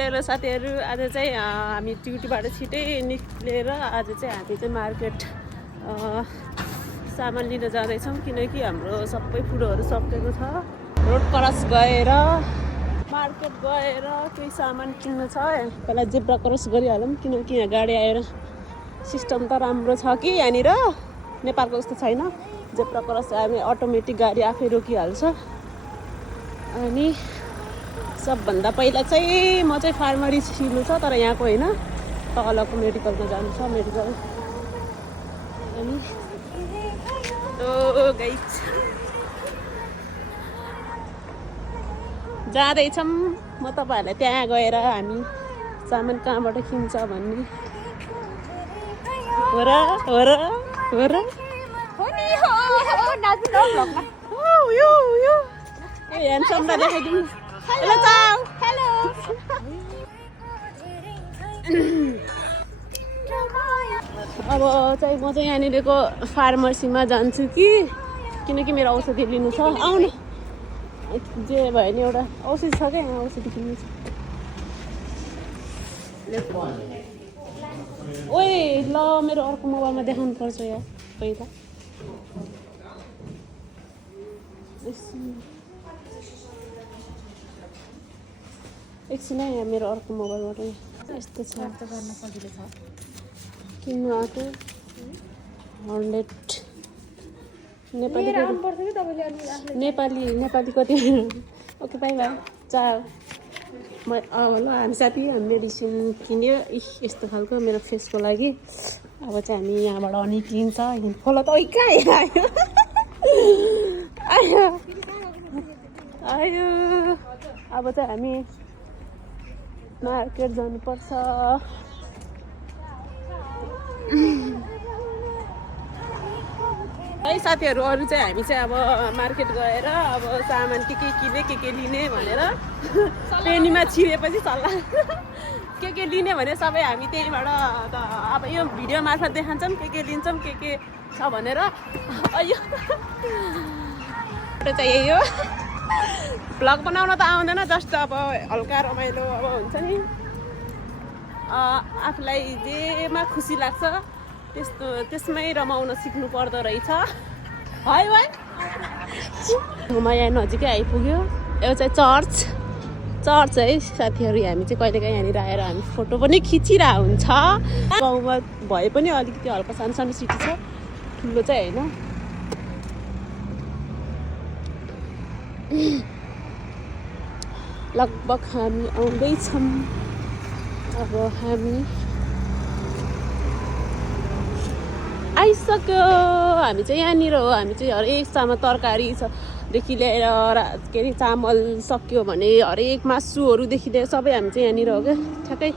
Hello साथीहरू, आज चाहिँ हामी ड्युटीबाट छिटै निक्लेर आज चाहिँ हामी चाहिँ मार्केट सामान लिन जाँदैछौँ किनकि हाम्रो सबै फुडहरू सकिएको छ। रोड क्रस गएर मार्केट गएर केही सामान किन्नु छ। पहिला जेब्रा क्रस गरिहालौँ किनकि यहाँ गाडी आएर सिस्टम त राम्रो छ कि यहाँनिर नेपालको जस्तो छैन। जेब्रा क्रस हामी अटोमेटिक गाडी आफै रोकिहाल्छ। अनि सबभन्दा पहिला चाहिँ म चाहिँ फार्मरी छिर्नु छ तर यहाँको होइन, तलको मेडिकलमा जानु छ। मेडिकल अनि गाइस जाँदैछौँ। म तपाईँहरूलाई त्यहाँ गएर हामी सामान कहाँबाट किन्छ भन्ने हो र ह्यान्डसमलाई देखाइदिउँ। हेलो चाउ। हेलो अब चाहिँ म चाहिँ यहाँनिरको फार्मेसीमा जान्छु किनकि मेरो औषधि लिनु छ। आउनु जे भयो नि एउटा औषधि छ क्या, यहाँ औषधि किन्नु छ। ओए ल मेरो अर्को मोबाइलमा देखाउनु पर्छ यार पहिला। एकछिन यहाँ मेरो अर्को मोबाइलबाट यस्तो छ गर्न सजिलो छ। किन्नु आएको 100 नेपाली कति? ओके बाई बाई चाल। ल हामी साथी मेडिसिन किन्यो यस्तो खालको मेरो फेसको लागि। अब चाहिँ हामी यहाँबाट निक्लिन्छ। खोला त कहाँ आयो आयो। अब चाहिँ हामी मार्केट जानुपर्छ। है साथीहरू, अरू चाहिँ हामी चाहिँ अब मार्केट गएर अब सामान के किने के लिने भनेर पेनीमा छिरेपछि सल्लाह के लिने भने सबै हामी त्यहीबाट अब यो भिडियो मार्फत देखान्छौँ के लिन्छौँ के छ भनेर। अयो चाहिँ यही हो। भ्लग बनाउन त आउँदैन, जस्ट अब हल्का रमाइलो अब हुन्छ नि, आफूलाई जेमा खुसी लाग्छ त्यसमै रमाउन सिक्नु पर्दो रहेछ। है म यहाँ नजिकै आइपुग्यो। यो चाहिँ चर्च है साथीहरू। हामी चाहिँ कहिलेकाहीँ यहाँनिर आएर हामी फोटो पनि खिचिरहेको हुन्छ। गाउँमा भए पनि अलिकति हल्का सानो सिटी छ, ठुलो चाहिँ होइन। लगभग हामी आउँदैछौँ। अब हामी आइसक्यो। हामी चाहिँ यहाँनिर हो। हामी चाहिँ हरेक सामान तरकारी देखि लिएर के अरे चामल सक्यो भने हरेक मासुहरूदेखि लिएर सबै हामी चाहिँ यहाँनिर हो क्या। ठ्याक्कै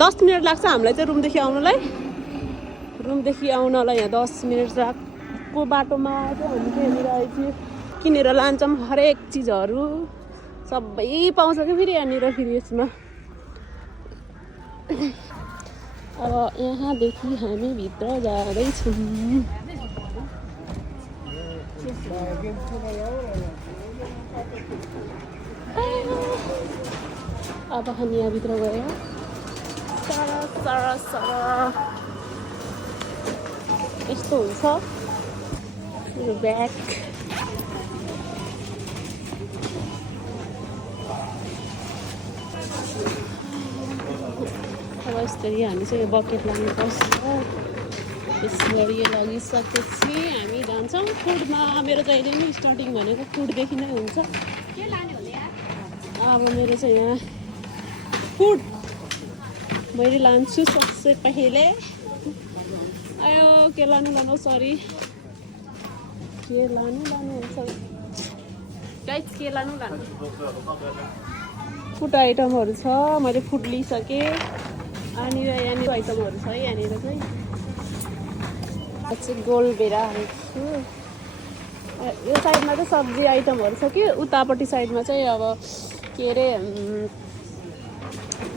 10 मिनट लाग्छ हामीलाई चाहिँ रुमदेखि आउनलाई यहाँ 10 मिनट रातको बाटोमा चाहिँ हामी चाहिँ यहाँनिर आइपुग्यो। किनेर लान्छौँ हरेक चिजहरू, सबै पाउँछ क्या फेरि यहाँनिर। फेरि यसमा अब यहाँदेखि हामी भित्र जाँदैछौँ। अब हामी यहाँभित्र गयो। यस्तो हुन्छ मेरो ब्याग। अब यसरी हामी चाहिँ यो बकेट लानुपर्छ। यसरी यो लगिसकेपछि हामी जान्छौँ फुडमा। मेरो जहिले पनि स्टार्टिङ भनेको फुडदेखि नै हुन्छ। अब मेरो चाहिँ यहाँ फुड मैले लान्छु सबसे पहिले। आयो के लानु सरी के लानु हुन्छ गाइस, के लानु फुड आइटमहरू छ। मैले फुड लिइसकेँ। अनि यहाँनिर आइटमहरू छ है। यहाँनिर चाहिँ गोलभेरा हाल्छु। यो साइडमा चाहिँ सब्जी आइटमहरू छ कि उतापट्टि साइडमा चाहिँ अब के अरे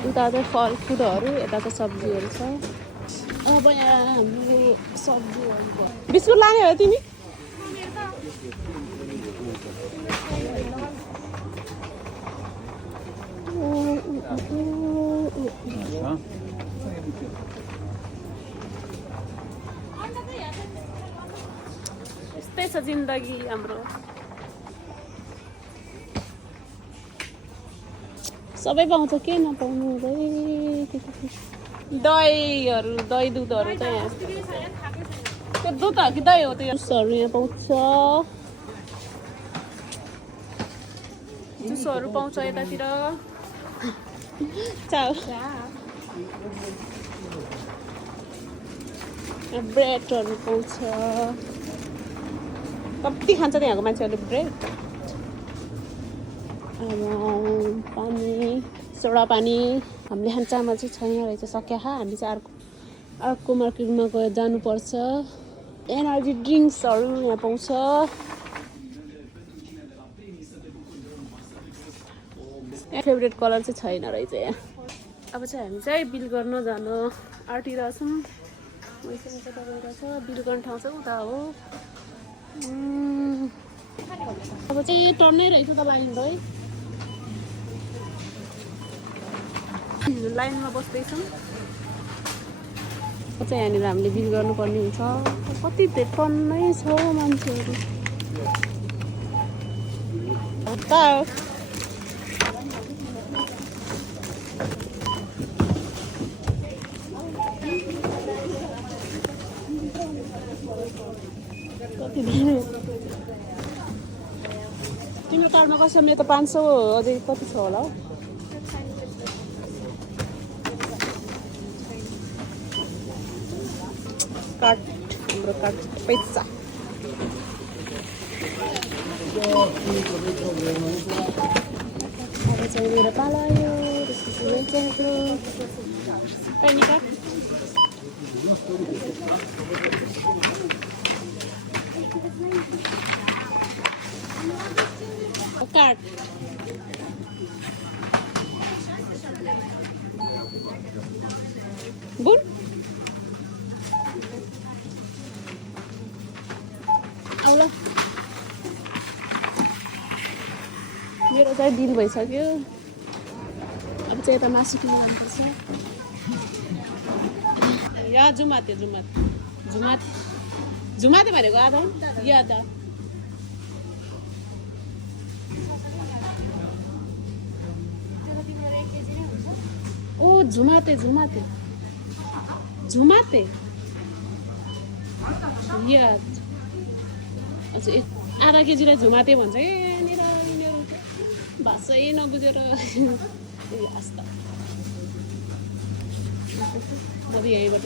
उता चाहिँ फल फुडहरू, यता चाहिँ सब्जीहरू छ। अब यहाँ हाम्रो सब्जीहरू बिस्कुट लाने हो तिमी? छ जिन्दगी हाम्रो। सबै पाउँछ, के नपाउनु दहीहरू, दही दुधहरू चाहिँ यहाँ त्यो दुध हो कि दही हो त्यो जुसहरू यहाँ पाउँछ। जुसहरू पाउँछ यतातिर। चाउ ब्रेडहरू पाउँछ। कति खान्छ त्यहाँको मान्छेहरूले ब्रेड। पानी, सोडा पानी हामीले खाने चामल चाहिँ छैन रहेछ, सक्या हामी चाहिँ अर्को मार्केटमा गएर जानुपर्छ। एनर्जी ड्रिङ्क्सहरू यहाँ पाउँछ। फेभरेट कलर चाहिँ छैन रहेछ यहाँ। अब चाहिँ हामी चाहिँ बिल गर्न जानु आँटिरहेछौँ। मैसँग कता गइरहेछ, बिल गर्ने ठाउँ चाहिँ उता हो। अब चाहिँ टर्नै रहेछ त लाइन है। लाइनमा बस्दैछौँ। चाहिँ यहाँनिर हामीले बिल गर्नुपर्ने हुन्छ। कति टन्नै छ मान्छेहरू। कति तिम्रो कार्डमा कसैले त 500 अझै कति छ होला हौ। कार्ड हाम्रो कार्ड पैसा अब चाहिँ मेरो पालो आयो। त्यसपछि चाहिँ पैनी कार्ड कार्ड बुन आउला। मेरो चाहिँ बिल भइसक्यो। अब चाहिँ यता मासु किन्नु जानुपर्छ। या जुमाते भनेको आधा या दा ओ झुमाते या हजुर आधा केजीलाई झुमाते भन्छ कि यहाँनिर यिनीहरू भाषै नबुझेर आस्था म यहीँबाट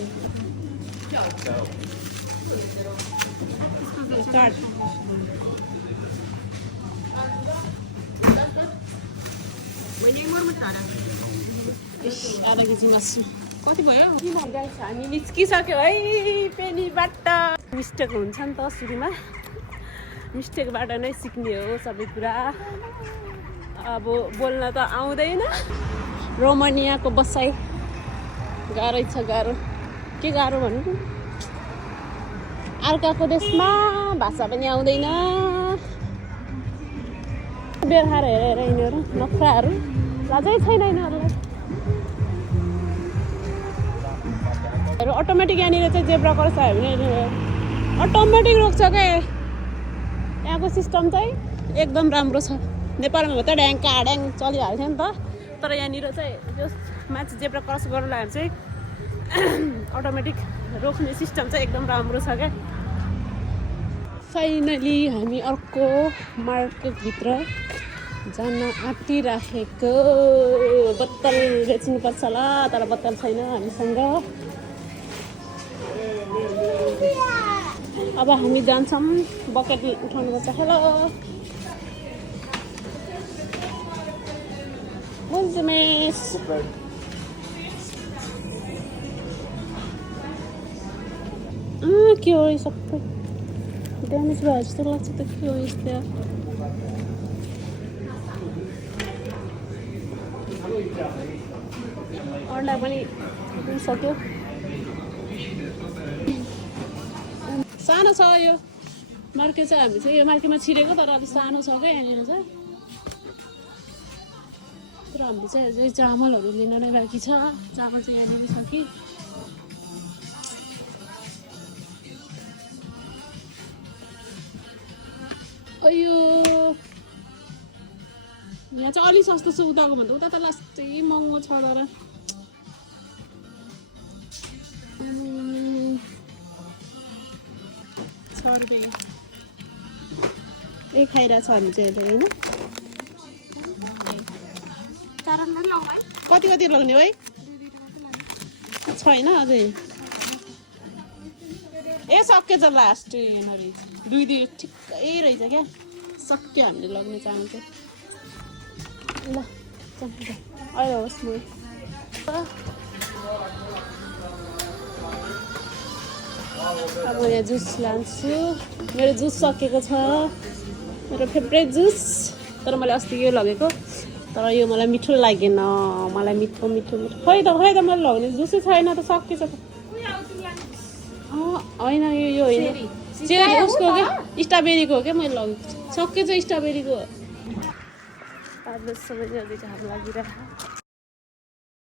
कार्ड आधा केजी मासु कति भयो? हामी निस्किसक्यो है पेनीबाट। मिस्टेक हुन्छ नि त सुरुमा, मिस्टेकबाट नै सिक्ने हो सबै कुरा। अब बोल्न त आउँदैन। रोमानियाको बसाइ गाह्रै छ। गाह्रो के गाह्रो भन्नु, अर्काको देशमा भाषा पनि आउँदैन। बेर्खाएर हेरेर यिनीहरू नखराहरू लाजै छैन यिनीहरूलाई। अटोमेटिक यहाँनिर चाहिँ जेब्रा क्रस आयो भने अटोमेटिक रोक्छ क्या। यहाँको सिस्टम चाहिँ एकदम राम्रो छ। नेपालमा त ड्याङ काड्याङ चलिहाल्थ्यो नि त। तर यहाँनिर चाहिँ जो मान्छे जेब्रा क्रस गर्नु लाग्यो चाहिँ अटोमेटिक रोक्ने सिस्टम चाहिँ एकदम राम्रो छ क्या। फाइनली हामी अर्को मार्केटभित्र जान आँटिराखेको। बोतल बेच्नुपर्छ होला, तर बोतल छैन हामीसँग। अब हामी जान्छौँ, बकेट उठाउनुपर्छ। हेलो मिस के हो सबै ड्यामेज भयो जस्तो लाग्छ त। के हो यस्तो अन्डा पनि सक्यो। सानो छ यो मार्केट चाहिँ। हामी चाहिँ यो मार्केटमा छिरेको तर अलिक सानो छ क्या यहाँनिर चाहिँ। तर हामीले चाहिँ अझै चामलहरू लिन नै बाँकी छ। चामल चाहिँ यहाँनिर छ कि अयो यहाँ चाहिँ अलिक सस्तो छ उताको भन्दा उता त लास्टै महँगो छ तर 6 रुपियाँ ए खाइरहेछ हामी चाहिँ अहिले होइन कति कति लगाउने है छैन अझै ए सकेछ लास्ट हेर्नु दुई ठिक्कै रहेछ क्या सक्यो हामीले लग्ने चामल चाहिँ ल अहिले होस् म अब यहाँ जुस लान्छु मेरो जुस सकेको छ मेरो फेभरेट जुस तर मैले अस्ति यो लगेको तर यो मलाई मिठो लागेन मलाई मिठो मिठो मिठो खै त मैले लगाउने जुसै छैन त सकेछ त होइन यो होइन चेरी उसको क्या स्ट्रबेरीको हो क्या मैले लगेको सकेछ स्ट्रबेरीको अब समय हाम लागिरहेको